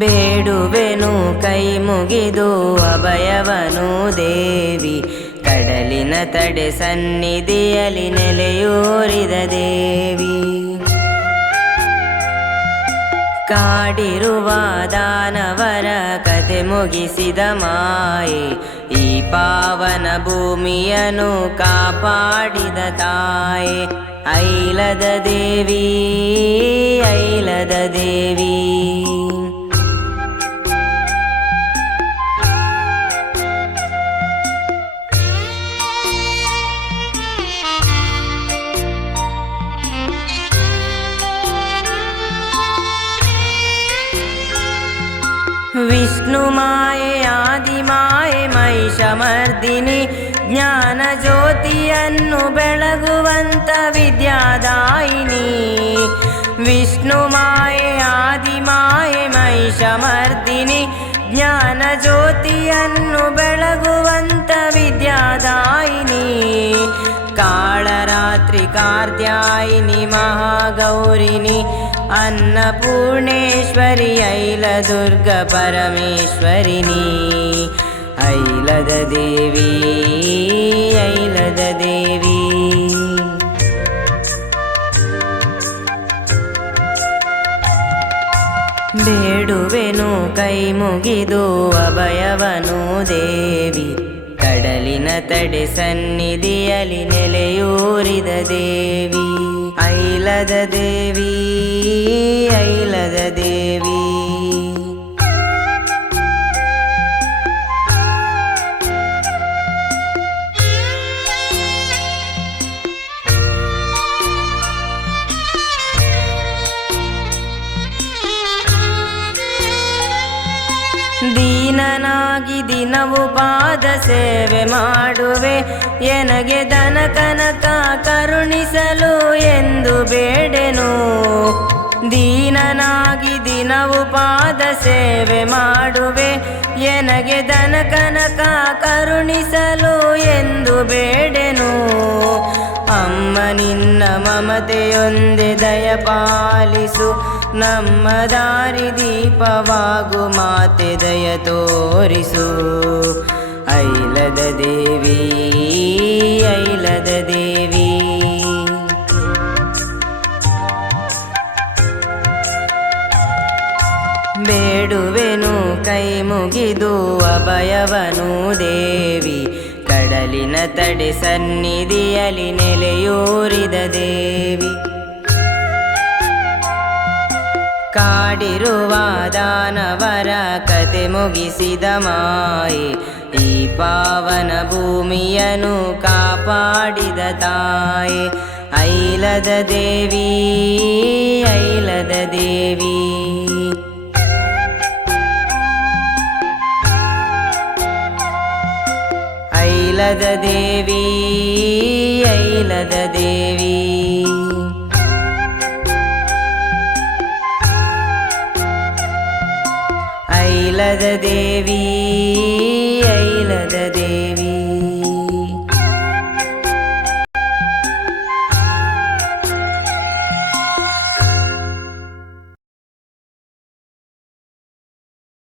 ಬೇಡುವೆನು ಕೈ ಮುಗಿದು ಅಭಯವನು ದೇವಿ, ಕಡಲಿನ ತಡೆ ಸನ್ನಿಧಿಯಲ್ಲಿ ನೆಲೆಯೂರಿದ ದೇವಿ. ಕಾಡಿರುವ ದಾನವರ ಕತೆ ಮುಗಿಸಿದ ಮಾಯೆ, ಈ ಪಾವನ ಭೂಮಿಯನ್ನು ಕಾಪಾಡಿದ ತಾಯೆ. ಐಲದ ದೇವಿ, ಐಲದ ದೇವಿ. ವಿಷ್ಣು ಮಾಯೆ ಆದಿಮಾಯೆ ಮಹಿಷಮರ್ದಿನಿ, ಜ್ಞಾನ ಜ್ಯೋತಿಯನ್ನು ಬೆಳಗುವಂತ ವಿದ್ಯಾದಾಯಿನಿ. ವಿಷ್ಣು ಮಾಯೆ ಆದಿಮಾಯೆ ಮಹಿಷಮರ್ದಿನಿ, ಜ್ಞಾನ ಜ್ಯೋತಿಯನ್ನು ಬೆಳಗುವಂತ ವಿದ್ಯಾದಾಯಿನಿ. ಕಾಳರಾತ್ರಿ ಕಾತ್ಯಾಯಿನಿ ಮಹಾಗೌರಿನಿ, ಅನ್ನಪೂರ್ಣೇಶ್ವರಿ ಐಲದುರ್ಗ ಪರಮೇಶ್ವರಿನಿ. ಐಲದ ದೇವಿ, ಐಲದ ದೇವಿ. ಬೇಡುವೆನು ಕೈ ಮುಗಿದು ಅಭಯವನು ದೇವಿ, ಕಡಲಿನ ತಡೆ ಸನ್ನಿಧಿಯಲ್ಲಿ ನೆಲೆಯೂರಿದ ದೇವಿ. ಐಲದ ದೇವಿ, ಐಲದ ದೇವಿ. ದೀನನಾಗಿ ದಿನವು ಪಾದ ಸೇವೆ ಮಾಡುವೆ, ಎನಗೆ ದನ ಕನಕ ಕರುಣಿಸಲು ಎಂದು ಬೇಡೆನು. ದೀನನಾಗಿ ದಿನವು ಪಾದ ಸೇವೆ ಮಾಡುವೆ, ಎನಗೆ ದನ ಕನಕ ಕರುಣಿಸಲು ಎಂದು ಬೇಡೆನು. ಅಮ್ಮ ನಿನ್ನ ಮಮತೆಯೊಂದೆ ದಯಪಾಲಿಸು, ನಮ್ಮ ದಾರಿ ದೀಪವಾಗು ಮಾತೆ ದಯ ತೋರಿಸು. ಐಲದ ದೇವಿ, ಐಲದ ದೇವಿ. ಬೇಡುವೆನು ಕೈ ಮುಗಿದು ಅಭಯವನು ದೇವಿ, ಕಡಲಿನ ತಡೆ ಸನ್ನಿಧಿಯಲ್ಲಿ ನೆಲೆಯೂರಿದ ದೇವಿ. ಕಾಡಿರುವ ದಾನವರ ಕತೆ ಮುಗಿಸಿದ ಮಾಯೆ, ಈ ಪಾವನ ಭೂಮಿಯನ್ನು ಕಾಪಾಡಿದ ತಾಯೆ. ಐಲದ ದೇವಿ, ಐಲದ ದೇವಿ. ಐಲದ ದೇವಿ, ಐಲದ ದೇವಿ. ಐಲದ ದೇವಿ, ಐಲದ ದೇವಿ.